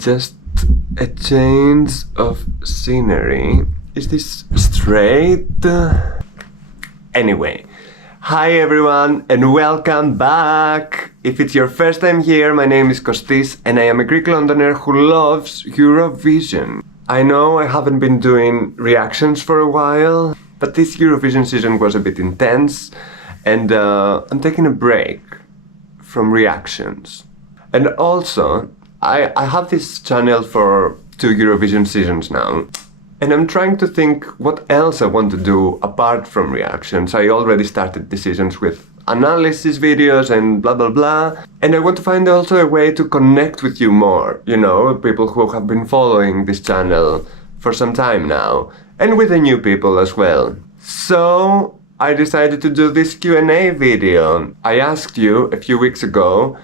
Just a change of scenery. Is this straight? Anyway, hi everyone and welcome back! If it's your first time here, my name is Kostis and I am a Greek Londoner who loves Eurovision. I know I haven't been doing reactions for a while, but this Eurovision season was a bit intense and I'm taking a break from reactions. And also, I have this channel for 2 Eurovision seasons now, and I'm trying to think what else I want to do apart from reactions. I already started the seasons with analysis videos and blah blah blah, and I want to find also a way to connect with you more, you know, people who have been following this channel for some time now, and with the new people as well. So I decided to do this Q&A video. I asked you a few weeks ago,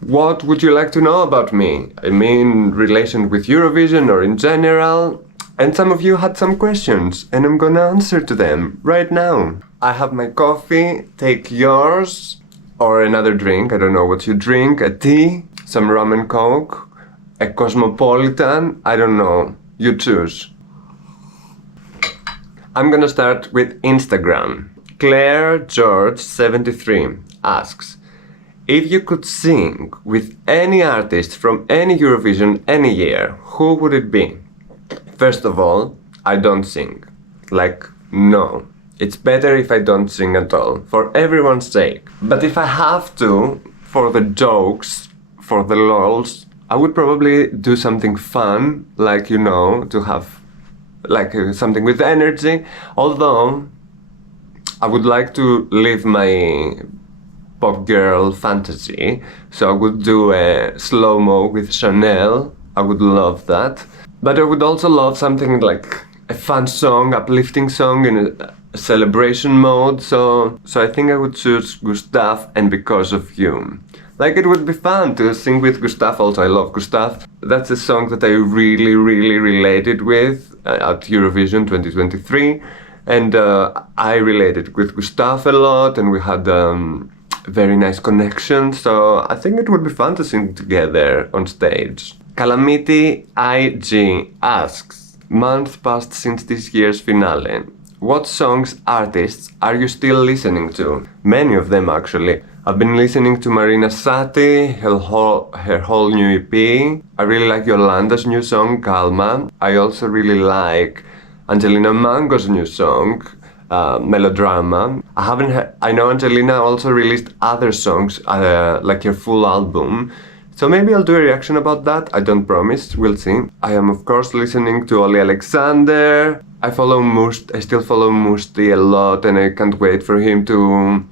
what would you like to know about me? I mean, in relation with Eurovision or in general? And some of you had some questions, and I'm gonna answer to them right now. I have my coffee, take yours, or another drink, I don't know what you drink, a tea, some rum and coke, a cosmopolitan, I don't know, you choose. I'm gonna start with Instagram. Claire George 73 asks, if you could sing with any artist from any Eurovision any year, who would it be? First of all, I don't sing. Like, no. It's better if I don't sing at all, for everyone's sake. But if I have to, for the jokes, for the lols, I would probably do something fun, like, you know, to have like something with energy. Although, I would like to live my pop girl fantasy, so I would do a slow-mo with Chanel. I would love that. But I would also love something like a fun song, uplifting song in a celebration mode, so I think I would choose Gustav and Because of You. Like, it would be fun to sing with Gustav. Also, I love Gustav. That's a song that I really related with at Eurovision 2023, and I related with Gustav a lot, and we had very nice connection, so I think it would be fun to sing together on stage. Calamity IG asks, month passed since this year's finale. What songs, artists are you still listening to? Many of them actually. I've been listening to Marina Sati, her whole new EP. I really like Yolanda's new song, Calma. I also really like Angelina Mango's new song, Melodrama. I know Angelina also released other songs, like her full album. So maybe I'll do a reaction about that, I don't promise, we'll see. I am of course listening to Oli Alexander. I still follow Musti a lot, and I can't wait for him to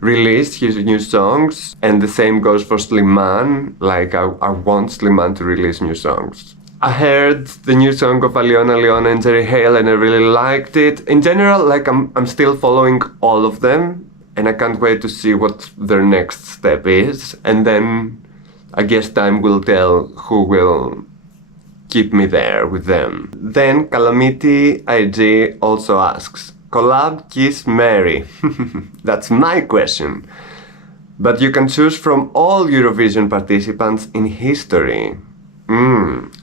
release his new songs. And the same goes for Slimane, like I want Slimane to release new songs. I heard the new song of Aliona and Jerry Hale and I really liked it. In general, like I'm still following all of them and I can't wait to see what their next step is. And then I guess time will tell who will keep me there with them. Then Calamity IG also asks, collab, kiss, marry. That's my question. But you can choose from all Eurovision participants in history.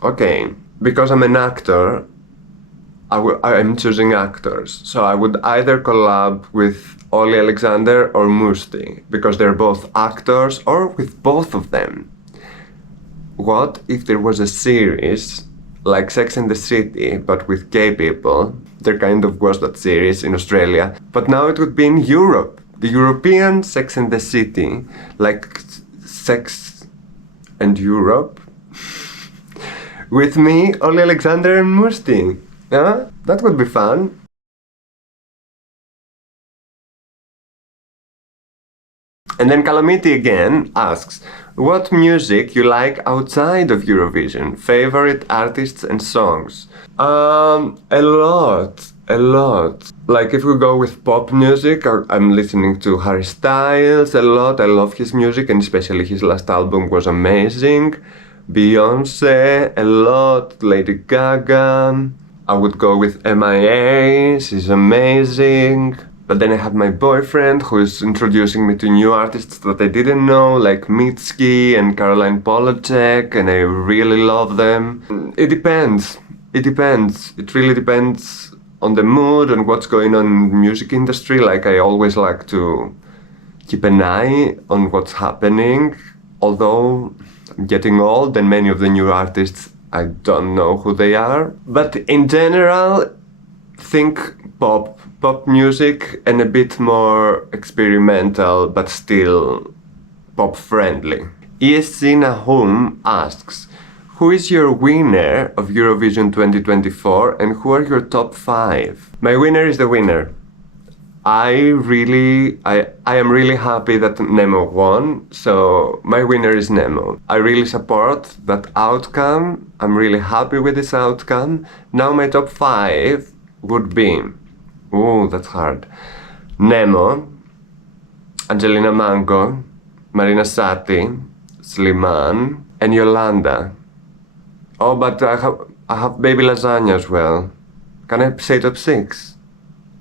Okay. Because I'm an actor, I'm choosing actors. So I would either collab with Oli Alexander or Musti, because they're both actors, or with both of them. What if there was a series like Sex and the City, but with gay people? There kind of was that series in Australia, but now it would be in Europe. The European Sex and the City, like Sex and Europe. With me, Oli Alexander and Musti. Yeah? That would be fun. And then Calamity again asks, what music you like outside of Eurovision? Favorite artists and songs? A lot. Like if we go with pop music, I'm listening to Harry Styles a lot. I love his music, and especially his last album was amazing. Beyoncé, a lot. Lady Gaga. I would go with MIA, she's amazing. But then I have my boyfriend who is introducing me to new artists that I didn't know, like Mitski and Caroline Polachek, and I really love them. It depends. It depends. It really depends on the mood and what's going on in the music industry. Like, I always like to keep an eye on what's happening. Although I'm getting old and many of the new artists, I don't know who they are. But in general, think pop music and a bit more experimental, but still pop friendly. ESC Nahum asks, who is your winner of Eurovision 2024 and who are your top 5? My winner is the winner. I am really happy that Nemo won, so my winner is Nemo. I really support that outcome. I'm really happy with this outcome. Now my top 5 would be, that's hard. Nemo, Angelina Mango, Marina Sati, Slimane, and Yolanda. Oh, but I have Baby Lasagna as well. Can I say top 6?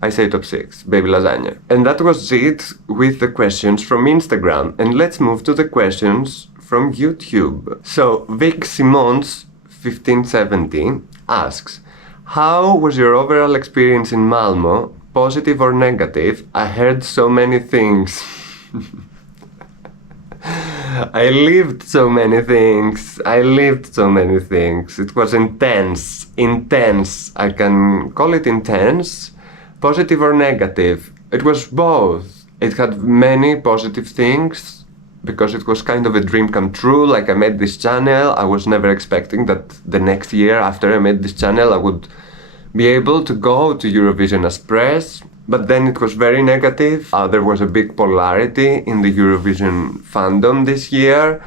I say top 6, Baby Lasagna. And that was it with the questions from Instagram. And let's move to the questions from YouTube. So, Vic Simons 1570 asks, how was your overall experience in Malmo? Positive or negative? I heard so many things. I lived so many things. It was intense. I can call it intense. Positive or negative? It was both. It had many positive things because it was kind of a dream come true. Like, I made this channel. I was never expecting that the next year after I made this channel I would be able to go to Eurovision as press. But then it was very negative. There was a big polarity in the Eurovision fandom this year.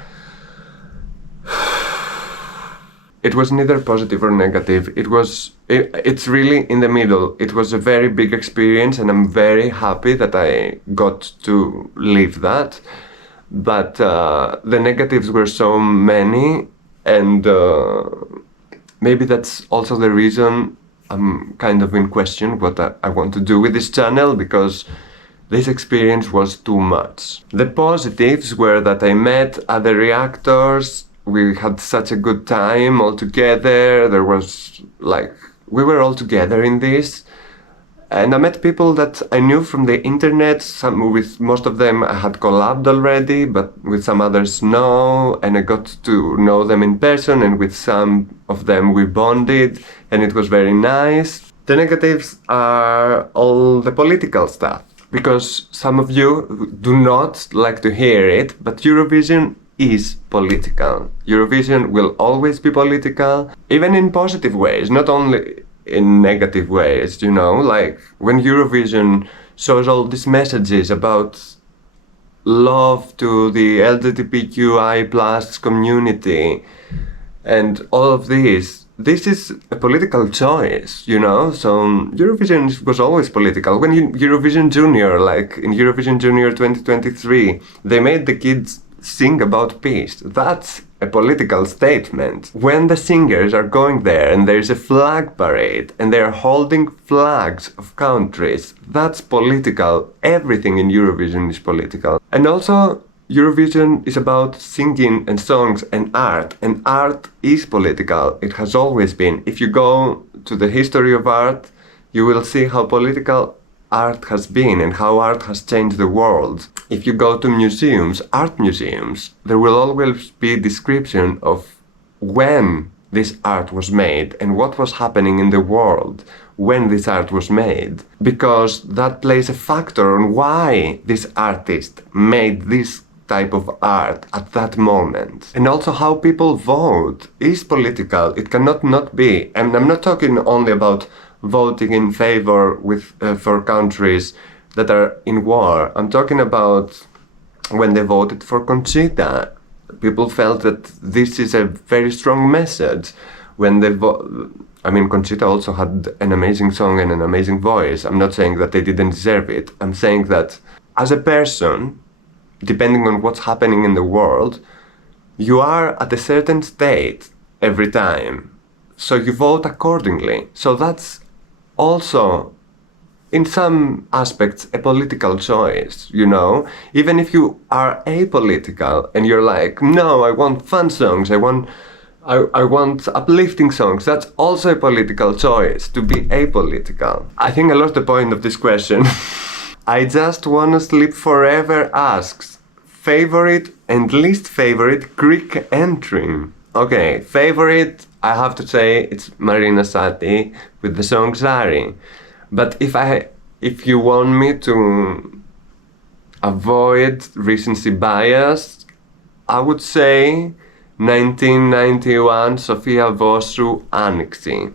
It was neither positive or negative. It's really in the middle. It was a very big experience and I'm very happy that I got to live that. But the negatives were so many, and maybe that's also the reason I'm kind of in question what I want to do with this channel, because this experience was too much. The positives were that I met other reactors. We had such a good time all together. We were all together in this. And I met people that I knew from the internet. With most of them I had collabed already, but with some others no. And I got to know them in person, and with some of them we bonded, and it was very nice. The negatives are all the political stuff, because some of you do not like to hear it, but Eurovision is political. Eurovision will always be political, even in positive ways, not only in negative ways, like when Eurovision shows all these messages about love to the LGBTQI+ community and all of this is a political choice, so Eurovision was always political. When Eurovision Junior, like in Eurovision Junior 2023, they made the kids sing about peace. That's a political statement. When the singers are going there and there's a flag parade and they're holding flags of countries, that's political. Everything in Eurovision is political. And also, Eurovision is about singing and songs and art is political. It has always been. If you go to the history of art, you will see how political art has been and how art has changed the world. If you go to museums, art museums, there will always be a description of when this art was made and what was happening in the world when this art was made, because that plays a factor on why this artist made this type of art at that moment. And also how people vote is political. It cannot not be. And I'm not talking only about voting in favor for countries that are in war. I'm talking about when they voted for Conchita. People felt that this is a very strong message. When they Conchita also had an amazing song and an amazing voice. I'm not saying that they didn't deserve it. I'm saying that as a person, depending on what's happening in the world, you are at a certain state every time. So you vote accordingly. So that's also in some aspects, a political choice, you know? Even if you are apolitical and you're like, no, I want fun songs, I want uplifting songs, that's also a political choice, to be apolitical. I think I lost the point of this question. I Just Wanna Sleep Forever asks, favorite and least favorite Greek entry? Okay, favorite, I have to say it's Marina Sati with the song Zari. But if you want me to avoid recency bias, I would say 1991 Sofia Vosrou Anneksi.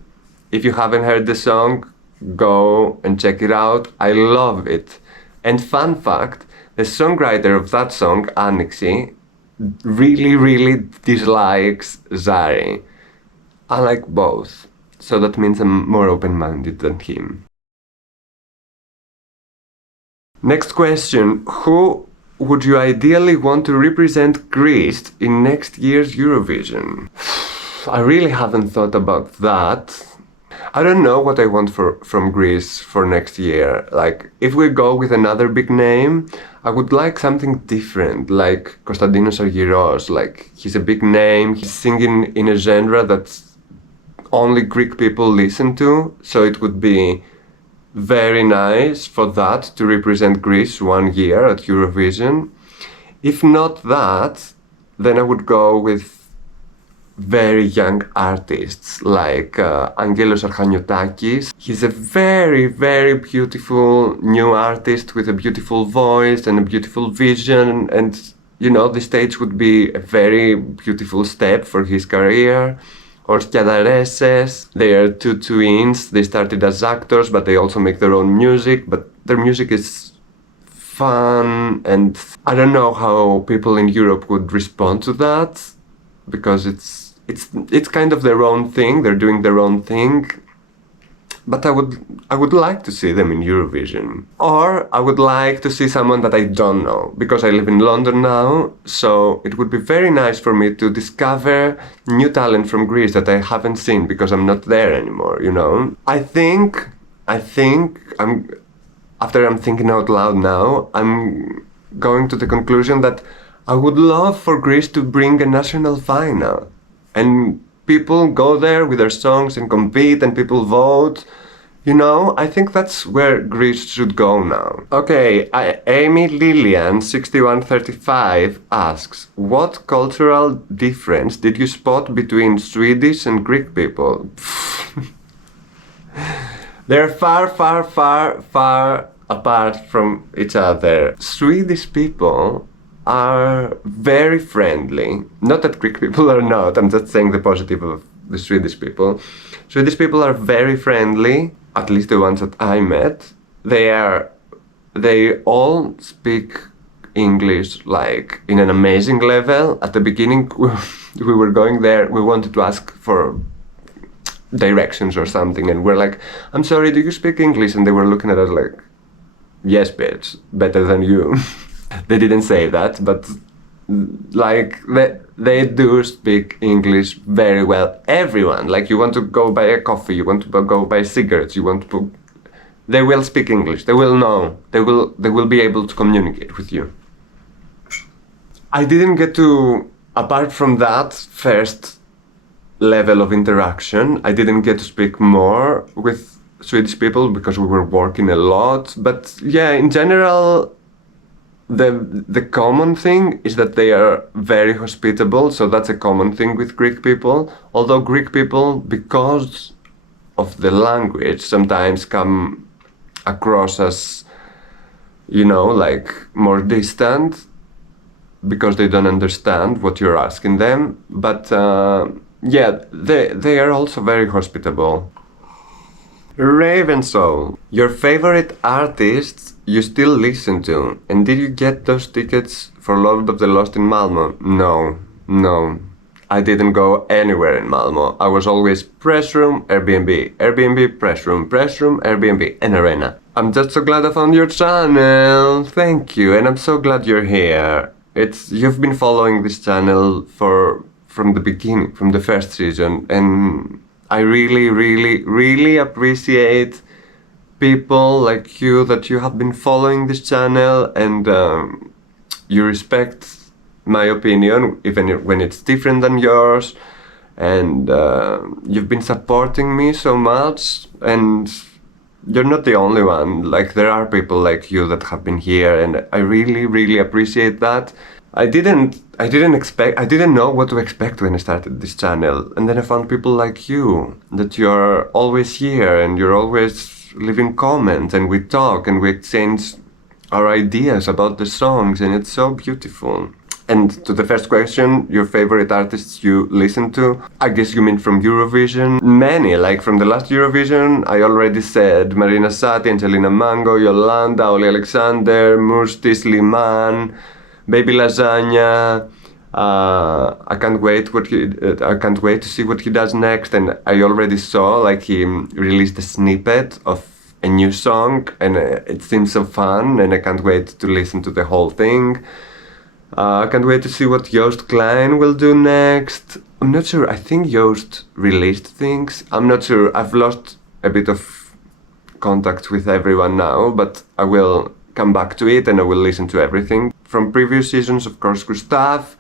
If you haven't heard the song, go and check it out. I love it. And fun fact, the songwriter of that song, Anneksi, really dislikes Zari. I like both. So that means I'm more open-minded than him. Next question. Who would you ideally want to represent Greece in next year's Eurovision? I really haven't thought about that. I don't know what I want from Greece for next year. Like, if we go with another big name, I would like something different, like Konstantinos Argyros. Like, he's a big name, he's singing in a genre that only Greek people listen to, so it would be very nice for that to represent Greece one year at Eurovision. If not that, then I would go with very young artists like Angelos Archaniotakis. He's a very beautiful new artist with a beautiful voice and a beautiful vision, and you know, the stage would be a very beautiful step for his career. Or Skiadareses, they are two twins. They started as actors, but they also make their own music, but their music is fun, and I don't know how people in Europe would respond to that, because it's kind of their own thing, they're doing their own thing. But I would like to see them in Eurovision. Or I would like to see someone that I don't know, because I live in London now, so it would be very nice for me to discover new talent from Greece that I haven't seen because I'm not there anymore, you know? I think after I'm thinking out loud now, I'm going to the conclusion that I would love for Greece to bring a national final. And people go there with their songs and compete and people vote. You know, I think that's where Greece should go now. Okay, Amy Lillian, 6135, asks, what cultural difference did you spot between Swedish and Greek people? They're far apart from each other. Swedish people are very friendly. Not that Greek people are not, I'm just saying the positive of the Swedish people. Swedish people are very friendly, at least the ones that I met. They all speak English like in an amazing level. At the beginning, we were going there, we wanted to ask for directions or something, and we're like, I'm sorry, do you speak English? And they were looking at us like, yes, bitch, better than you. They didn't say that, but like they do speak English very well. Everyone, like you want to go buy a coffee, you want to go buy cigarettes, they will speak English. They will know. They will be able to communicate with you. I didn't get to, apart from that first level of interaction, I didn't get to speak more with Swedish people because we were working a lot. But yeah, in general, the common thing is that they are very hospitable, so that's a common thing with Greek people. Although Greek people, because of the language, sometimes come across as, you know, like more distant because they don't understand what you're asking them. But yeah, they are also very hospitable. Raven Soul, your favorite artists you still listen to, and did you get those tickets for Lord of the Lost in Malmo? No. I didn't go anywhere in Malmo. I was always press room, Airbnb, press room, Airbnb, and arena. I'm just so glad I found your channel. Thank you, and I'm so glad you're here. You've been following this channel from the beginning, from the first season, and I really appreciate people like you that you have been following this channel, and you respect my opinion even when it's different than yours, and you've been supporting me so much, and you're not the only one. Like, there are people like you that have been here, and I really, really appreciate that. I didn't know what to expect when I started this channel, and then I found people like you, that you're always here and you're always leaving comments, and we talk and we exchange our ideas about the songs, and it's so beautiful. And to the first question, your favorite artists you listen to, I guess you mean from Eurovision. Many, like from the last Eurovision, I already said Marina Sati, Angelina Mango, Yolanda, Oli Alexander, Musti, Slimane, Baby Lasagna. I can't wait to see what he does next. And I already saw, like, he released a snippet of a new song, and it seems so fun, and I can't wait to listen to the whole thing. I can't wait to see what Joost Klein will do next. I'm not sure, I think Joost released things. I'm not sure, I've lost a bit of contact with everyone now, but I will come back to it and I will listen to everything. From previous seasons, of course, Gustav.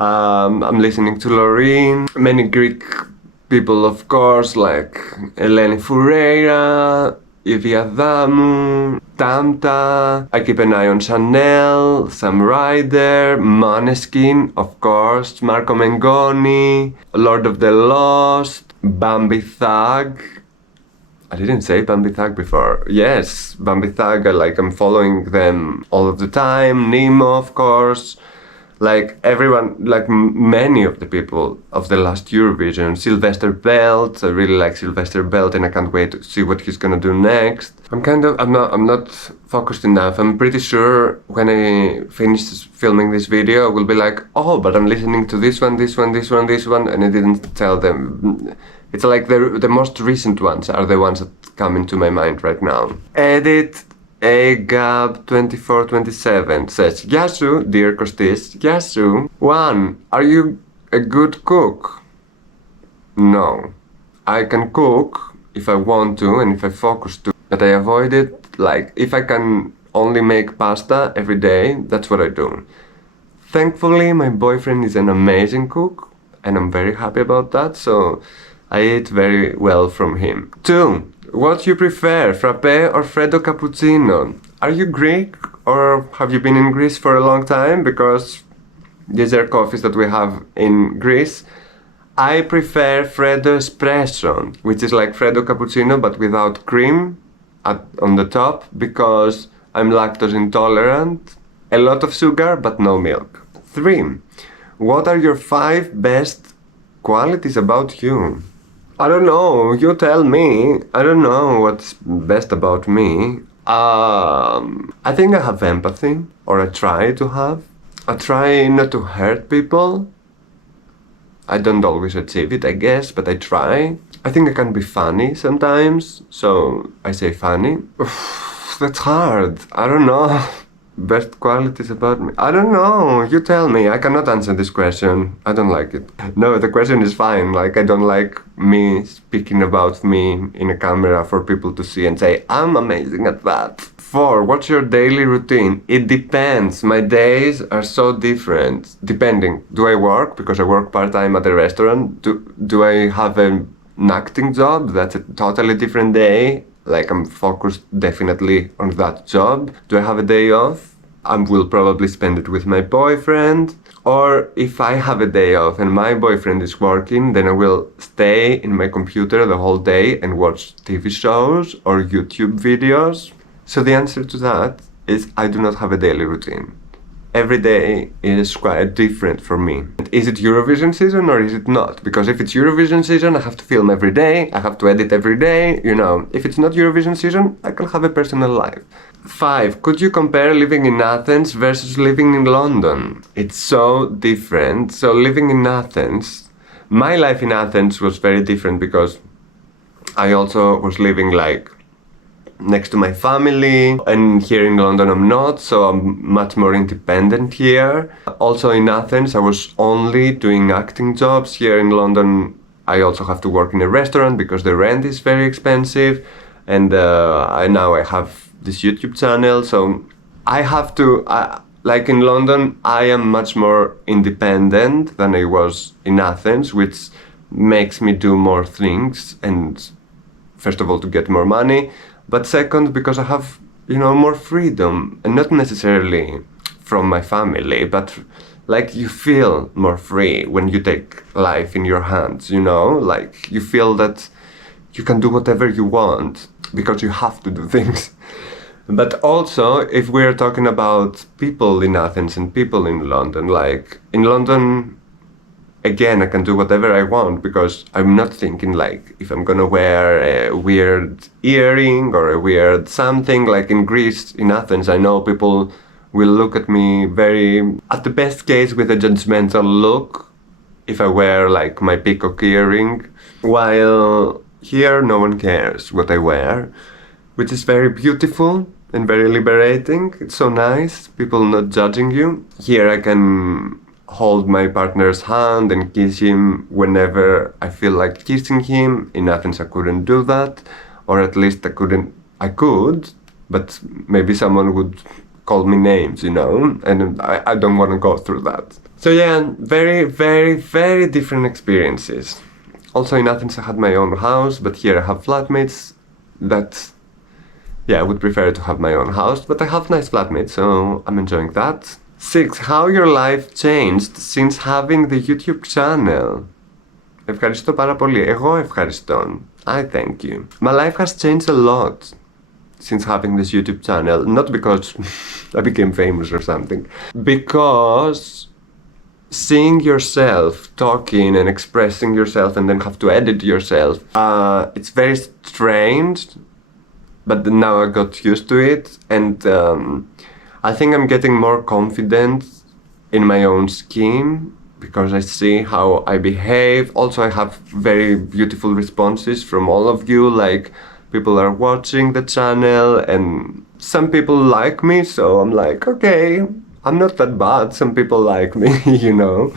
I'm listening to Loreen. Many Greek people, of course, like Eleni Foureira, Ivy Adamu, Tamta. I keep an eye on Chanel, Sam Ryder, Måneskin, of course, Marco Mengoni, Lord of the Lost, Bambi Thug. I didn't say Bambi Thug before. Yes, Bambi Thug, I'm following them all of the time. Nemo, of course. Like everyone, like many of the people of the last Eurovision. Sylvester Belt, I really like Sylvester Belt, and I can't wait to see what he's gonna do next. I'm not focused enough. I'm pretty sure when I finish filming this video, I will be like, oh, but I'm listening to this one, and I didn't tell them. It's like the most recent ones are the ones that come into my mind right now. Edit AGAB2427 says, Γεια σου, dear Kostis, Γεια σου. 1. Are you a good cook? No. I can cook if I want to and if I focus to, but I avoid it. Like, if I can only make pasta every day, that's what I do. Thankfully, my boyfriend is an amazing cook, and I'm very happy about that, so I eat very well from him. 2. What you prefer, frappe or freddo cappuccino? Are you Greek, or have you been in Greece for a long time? Because these are coffees that we have in Greece. I prefer freddo espresso, which is like freddo cappuccino but without cream on the top, because I'm lactose intolerant. A lot of sugar but no milk. 3. What are your 5 best qualities about you? I don't know, you tell me. I don't know what's best about me. I think I have empathy, or I try to have. I try not to hurt people. I don't always achieve it, I guess, but I try. I think I can be funny sometimes, so I say funny. Oof, that's hard. I don't know. Best qualities about me? I don't know, you tell me. I cannot answer this question. I don't like it. No, the question is fine. Like, I don't like me speaking about me in a camera for people to see and say, I'm amazing at that. 4. What's your daily routine? It depends. My days are so different. Depending. Do I work? Because I work part-time at a restaurant. Do I have an acting job? That's a totally different day. Like, I'm focused definitely on that job. Do I have a day off? I will probably spend it with my boyfriend. Or if I have a day off and my boyfriend is working, then I will stay in my computer the whole day and watch TV shows or YouTube videos. So the answer to that is I do not have a daily routine. Every day is quite different for me. Is it Eurovision season or is it not? Because if it's Eurovision season, I have to film every day, I have to edit every day, you know. If it's not Eurovision season, I can have a personal life. 5. Could you compare living in Athens versus living in London? It's so different. So living in Athens, my life in Athens was very different because I also was living like next to my family, and here in London I'm not, so I'm much more independent here. Also in Athens I was only doing acting jobs. Here in London I also have to work in a restaurant because the rent is very expensive, and now I have this YouTube channel, so I have to, like in London, I am much more independent than I was in Athens, which makes me do more things, and first of all to get more money, but second because I have, more freedom, and not necessarily from my family, but like you feel more free when you take life in your hands, like you feel that you can do whatever you want because you have to do things. But also, if we're talking about people in Athens and people in London, like in London, again, I can do whatever I want because I'm not thinking like if I'm gonna wear a weird earring or a weird something. Like in Greece, in Athens, I know people will look at me at the best case, with a judgmental look if I wear like my peacock earring, while here no one cares what I wear, which is very beautiful and very liberating. It's so nice, people not judging you. Here I can hold my partner's hand and kiss him whenever I feel like kissing him. In Athens I couldn't do that, or at least I could, but maybe someone would call me names, and I don't want to go through that. So yeah, very, very, very different experiences. Also in Athens I had my own house, but here I have flatmates I would prefer to have my own house, but I have nice flatmates, so I'm enjoying that. 6. How your life changed since having the YouTube channel. Ευχαριστώ πάρα πολύ. Εγώ ευχαριστώ. I thank you. My life has changed a lot since having this YouTube channel, not because I became famous or something, because seeing yourself talking and expressing yourself and then have to edit yourself, it's very strange, but now I got used to it, and I think I'm getting more confident in my own skin because I see how I behave. Also, I have very beautiful responses from all of you, like people are watching the channel and some people like me, so I'm like, okay, I'm not that bad, some people like me,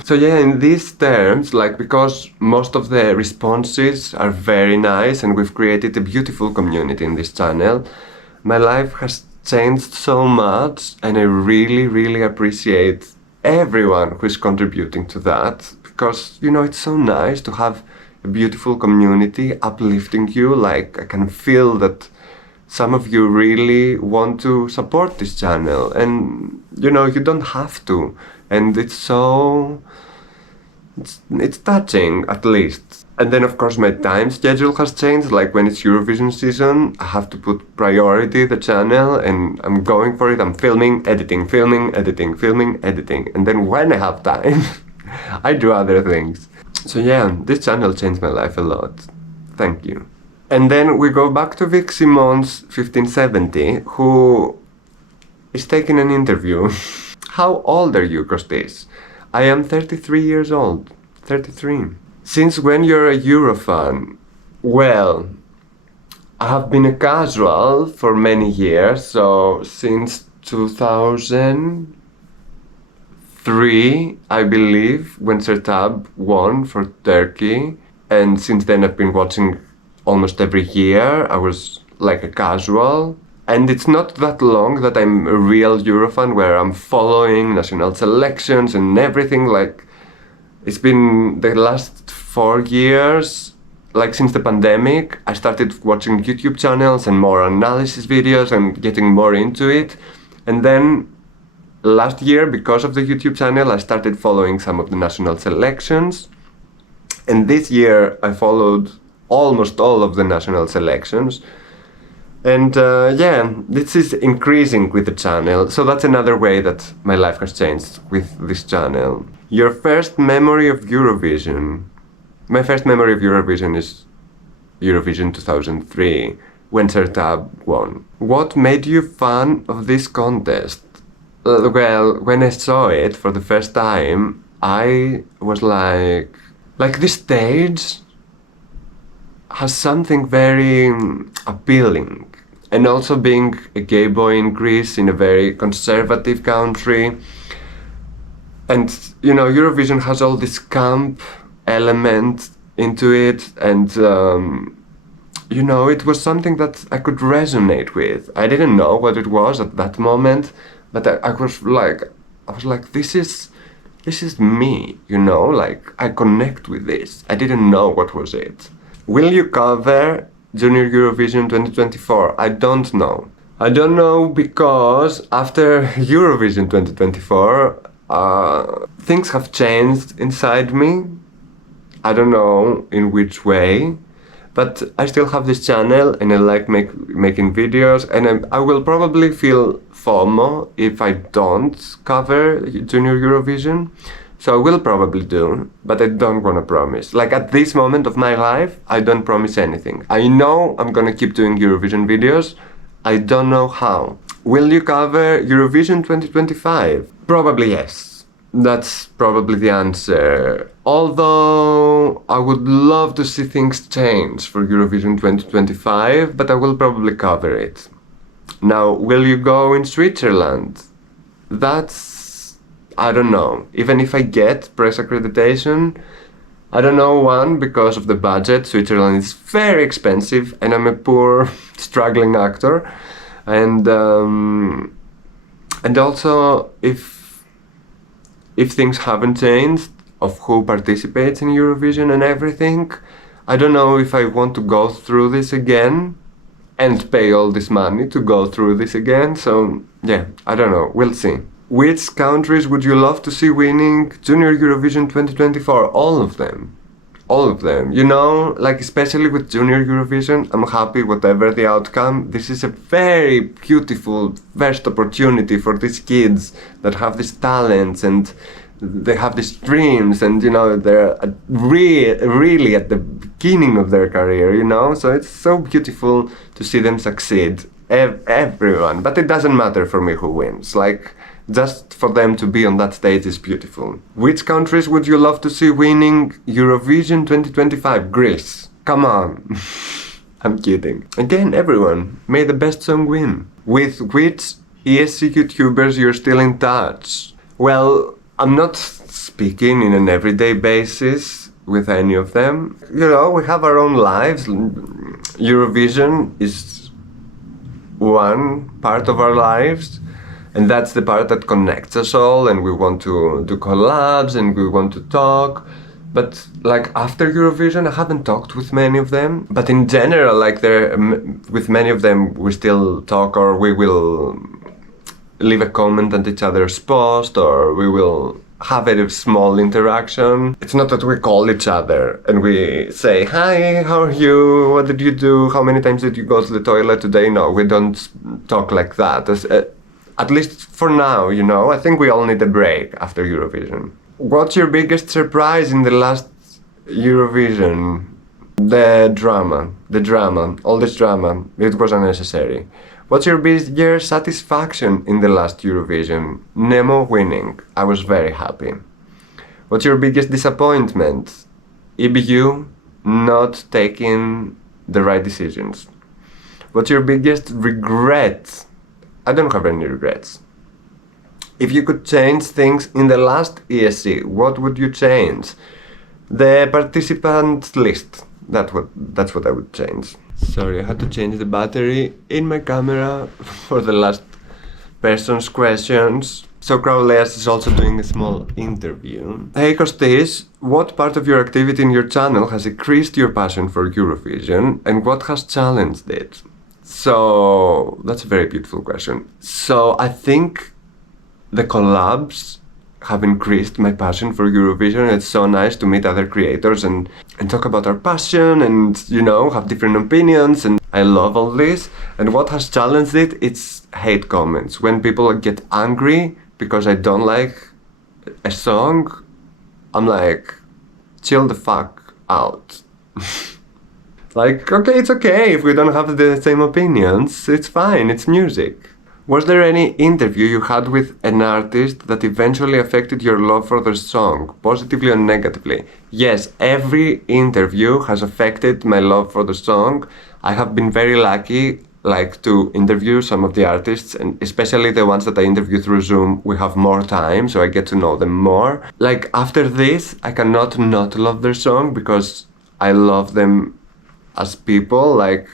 So yeah, in these terms, like, because most of the responses are very nice and we've created a beautiful community in this channel, my life has changed so much, and I really, really appreciate everyone who is contributing to that, because, it's so nice to have a beautiful community uplifting you. Like, I can feel that some of you really want to support this channel, and you don't have to, and it's touching, at least. And then of course my time schedule has changed. Like when it's Eurovision season, I have to put priority the channel, and I'm going for it. I'm filming, editing, and then when I have time I do other things. So yeah, this channel changed my life a lot. Thank you. And then we go back to Vic Simons 1570, who is taking an interview. How old are you, Kostis? I am 33 years old. 33. Since when you're a Eurofan? Well, I have been a casual for many years, so since 2003, I believe, when Sertab won for Turkey, and since then I've been watching almost every year. I was like a casual, and it's not that long that I'm a real Eurofan where I'm following national selections and everything. Like, it's been the last 4 years, like since the pandemic, I started watching YouTube channels and more analysis videos and getting more into it. And then last year, because of the YouTube channel, I started following some of the national selections. And this year I followed almost all of the national selections. And yeah, this is increasing with the channel. So that's another way that my life has changed with this channel. Your first memory of Eurovision. My first memory of Eurovision is Eurovision 2003, when Sertab won. What made you fan of this contest? Well, when I saw it for the first time, I was like this stage has something very appealing. And also being a gay boy in Greece, in a very conservative country. And, Eurovision has all this camp element into it, and you know, it was something that I could resonate with. I didn't know what it was at that moment, but I was like, this is me, you know, like I connect with this. I didn't know what was it. Will you cover Junior Eurovision 2024? I don't know. I don't know because after Eurovision 2024, things have changed inside me. I don't know in which way, but I still have this channel and I like making videos, and I will probably feel FOMO if I don't cover Junior Eurovision. So I will probably do, but I don't want to promise. Like at this moment of my life, I don't promise anything. I know I'm gonna keep doing Eurovision videos. I don't know how. Will you cover Eurovision 2025? Probably yes. That's probably the answer. Although I would love to see things change for Eurovision 2025, but I will probably cover it. Now, will you go in Switzerland? I don't know. Even if I get press accreditation, I don't know, one, because of the budget. Switzerland is very expensive and I'm a poor, struggling actor. And also, if things haven't changed of who participates in Eurovision and everything, I don't know if I want to go through this again and pay all this money to go through this again. So yeah, I don't know, we'll see. Which countries would you love to see winning Junior Eurovision 2024? All of them. All of them. You know, like especially with Junior Eurovision, I'm happy whatever the outcome. This is a very beautiful first opportunity for these kids that have these talents and they have these dreams, and you know, they're really at the beginning of their career, you know? So it's so beautiful to see them succeed. Everyone. But it doesn't matter for me who wins. Like, just for them to be on that stage is beautiful. Which countries would you love to see winning Eurovision 2025? Greece. Come on. I'm kidding. Again, everyone. May the best song win. With which ESC YouTubers you're still in touch? Well, I'm not speaking in an everyday basis with any of them. You know, we have our own lives. Eurovision is one part of our lives. And that's the part that connects us all, and we want to do collabs and we want to talk. But like after Eurovision, I haven't talked with many of them. But in general, like with many of them, we still talk, or we will leave a comment on each other's post, or we will have a small interaction. It's not that we call each other and we say, hi, how are you? What did you do? How many times did you go to the toilet today? No, we don't talk like that. At least for now, you know, I think we all need a break after Eurovision. What's your biggest surprise in the last Eurovision? The drama, all this drama, it was unnecessary. What's your biggest satisfaction in the last Eurovision? Nemo winning, I was very happy. What's your biggest disappointment? EBU not taking the right decisions. What's your biggest regret? I don't have any regrets. If you could change things in the last ESC, what would you change? The participant list. That's what I would change. Sorry, I had to change the battery in my camera for the last person's questions. So Crowleas is also doing a small interview. Hey Kostis, what part of your activity in your channel has increased your passion for Eurovision and what has challenged it? So that's a very beautiful question. So I think the collabs have increased my passion for Eurovision. It's so nice to meet other creators and talk about our passion and, you know, have different opinions, and I love all this. And what has challenged it, it's hate comments. When people get angry because I don't like a song, I'm like, chill the fuck out. Like, okay, it's okay if we don't have the same opinions, it's fine, it's music. Was there any interview you had with an artist that eventually affected your love for the song, positively or negatively? Yes, every interview has affected my love for the song. I have been very lucky, like, to interview some of the artists, and especially the ones that I interview through Zoom, we have more time, so I get to know them more. Like, after this, I cannot not love their song because I love them as people, like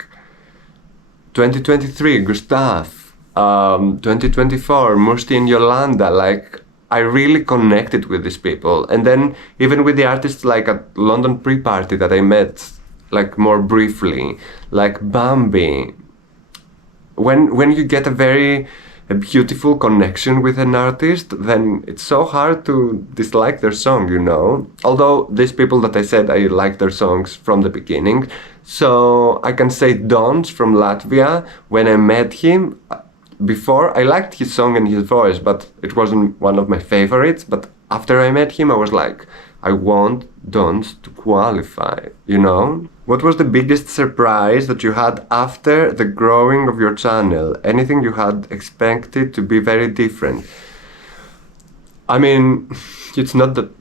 2023, Gustav, 2024, Musti and Yolanda, like I really connected with these people. And then even with the artists like at London Pre-Party that I met like more briefly, like Bambi. When you get a beautiful connection with an artist, then it's so hard to dislike their song, you know? Although these people that I said, I liked their songs from the beginning. So I can say Dons from Latvia, when I met him, before I liked his song and his voice, but it wasn't one of my favorites. But after I met him, I was like, I want Dons to qualify, you know? What was the biggest surprise that you had after the growing of your channel? Anything you had expected to be very different? I mean, it's not that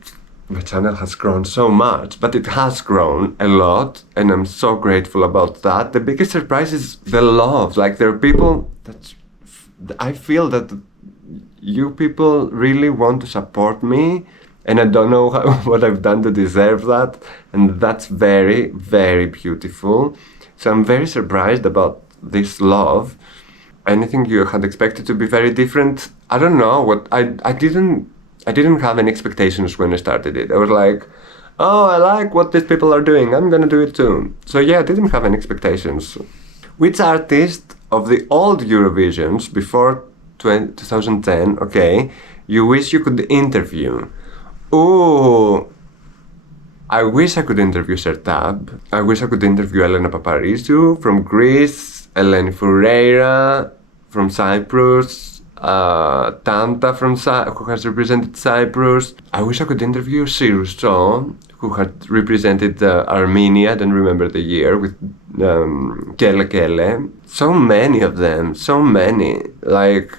my channel has grown so much, but it has grown a lot, and I'm so grateful about that. The biggest surprise is the love. Like, there are people that I feel that you people really want to support me, and I don't know what I've done to deserve that, and that's very, very beautiful. So I'm very surprised about this love. Anything you had expected to be very different? I don't know. What I didn't have any expectations when I started it. I was like, oh, I like what these people are doing, I'm gonna do it too. So yeah, I didn't have any expectations. Which artist of the old Eurovisions before 2010, okay, you wish you could interview? Oh, I wish I could interview Sertab. I wish I could interview Elena Paparizou from Greece, Eleni Foureira from Cyprus, Tanta who has represented Cyprus. I wish I could interview Siruso, who had represented Armenia, I don't remember the year, with Kele Kele. So many of them, so many. Like,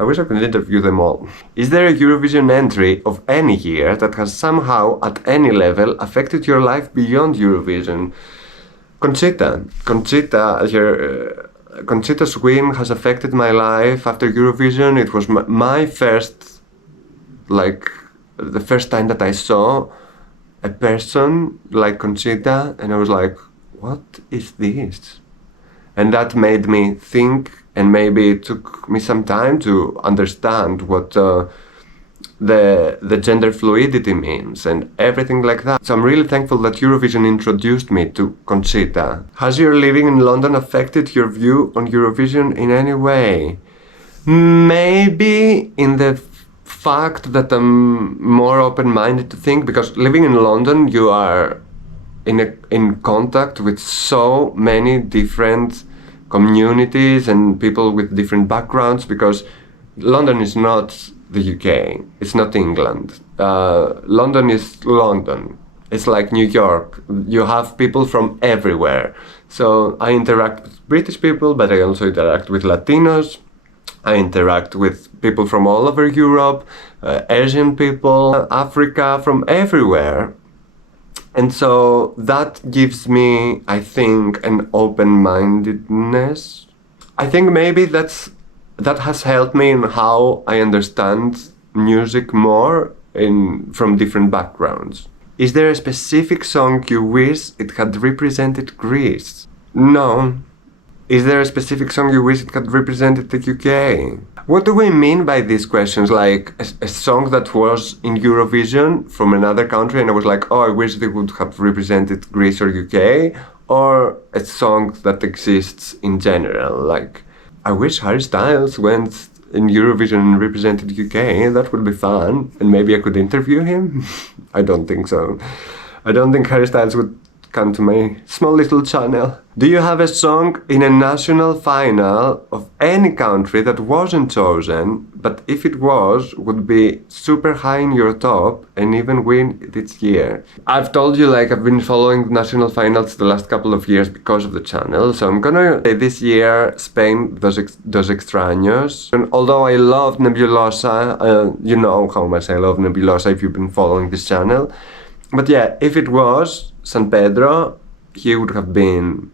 I wish I could interview them all. Is there a Eurovision entry of any year that has somehow, at any level, affected your life beyond Eurovision? Conchita's win has affected my life after Eurovision. It was my first, like, the first time that I saw a person like Conchita, and I was like, what is this? And that made me think, and maybe it took me some time to understand what the gender fluidity means and everything like that. So I'm really thankful that Eurovision introduced me to Conchita. Has your living in London affected your view on Eurovision in any way? Maybe in the fact that I'm more open-minded to think, because living in London, you are in contact with so many different communities and people with different backgrounds, because London is not the UK, it's not England. London is London. It's like New York. You have people from everywhere. So I interact with British people, but I also interact with Latinos. I interact with people from all over Europe, Asian people, Africa, from everywhere. And so that gives me, I think, an open-mindedness. I think maybe that has helped me in how I understand music more from different backgrounds. Is there a specific song you wish it had represented Greece? No. Is there a specific song you wish it had represented the UK? What do we mean by these questions? Like a song that was in Eurovision from another country and I was like, oh, I wish they would have represented Greece or UK? Or a song that exists in general? Like, I wish Harry Styles went in Eurovision and represented UK. That would be fun. And maybe I could interview him? I don't think so. I don't think Harry Styles would come to my small little channel. Do you have a song in a national final of any country that wasn't chosen, but if it was, would be super high in your top and even win this year? I've told you, like, I've been following national finals the last couple of years because of the channel, so I'm gonna say this year Spain, Dos Extraños. And although I love Nebulosa, you know how much I love Nebulosa if you've been following this channel. But yeah, if it was San Pedro, he would have been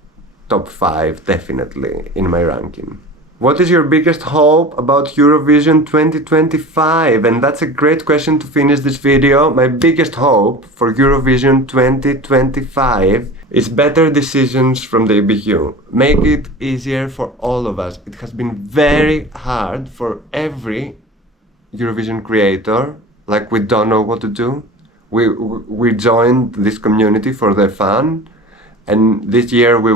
top 5 definitely in my ranking. What is your biggest hope about Eurovision 2025? And that's a great question to finish this video. My biggest hope for Eurovision 2025 is better decisions from the EBU. Make it easier for all of us. It has been very hard for every Eurovision creator. Like, we don't know what to do. We joined this community for the fun. And this year we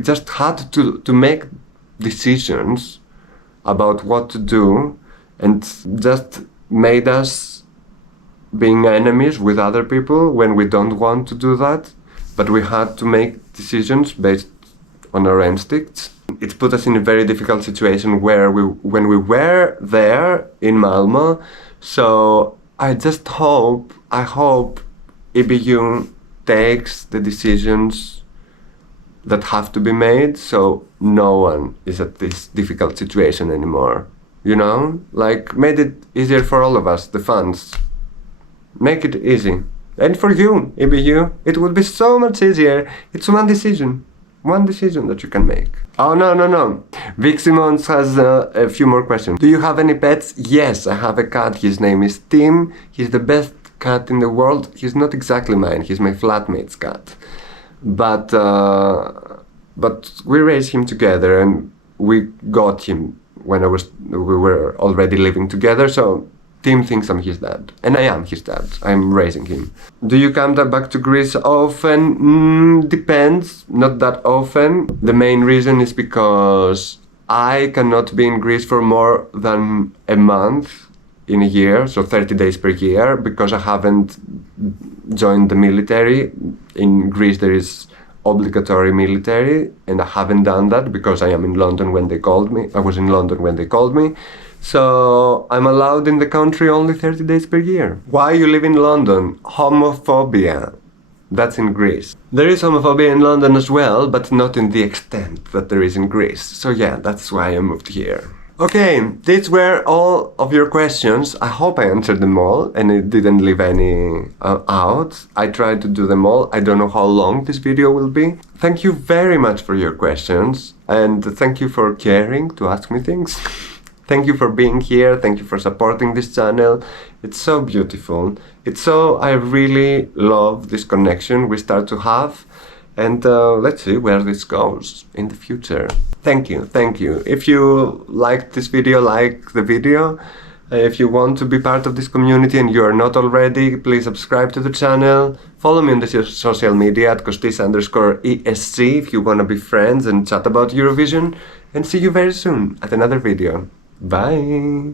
just had to make decisions about what to do, and just made us being enemies with other people when we don't want to do that. But we had to make decisions based on our instincts. It put us in a very difficult situation when we were there in Malmo. So I hope EBU takes the decisions that have to be made, so no one is at this difficult situation anymore. You know? Like, made it easier for all of us, the fans. Make it easy. And for you, EBU, it would be so much easier. It's one decision that you can make. Oh, no. Vic Simons has a few more questions. Do you have any pets? Yes, I have a cat. His name is Tim. He's the best cat in the world. He's not exactly mine, he's my flatmate's cat. But we raised him together, and we got him when we were already living together, so Tim thinks I'm his dad. And I am his dad. I'm raising him. Do you come back to Greece often? Depends. Not that often. The main reason is because I cannot be in Greece for more than a month in a year, so 30 days per year, because I haven't joined the military. In Greece there is obligatory military, and I haven't done that because I am in London when they called me. I was in London when they called me. So I'm allowed in the country only 30 days per year. Why you live in London? Homophobia. That's in Greece. There is homophobia in London as well, but not in the extent that there is in Greece. So yeah, that's why I moved here. Okay, these were all of your questions. I hope I answered them all and it didn't leave any out. I tried to do them all. I don't know how long this video will be. Thank you very much for your questions, and thank you for caring to ask me things. Thank you for being here. Thank you for supporting this channel. It's so beautiful. I really love this connection we start to have. And let's see where this goes in the future. Thank you. If you liked this video, like the video. If you want to be part of this community and you are not already, please subscribe to the channel. Follow me on the social media at Kostis_ESC if you want to be friends and chat about Eurovision. And see you very soon at another video. Bye!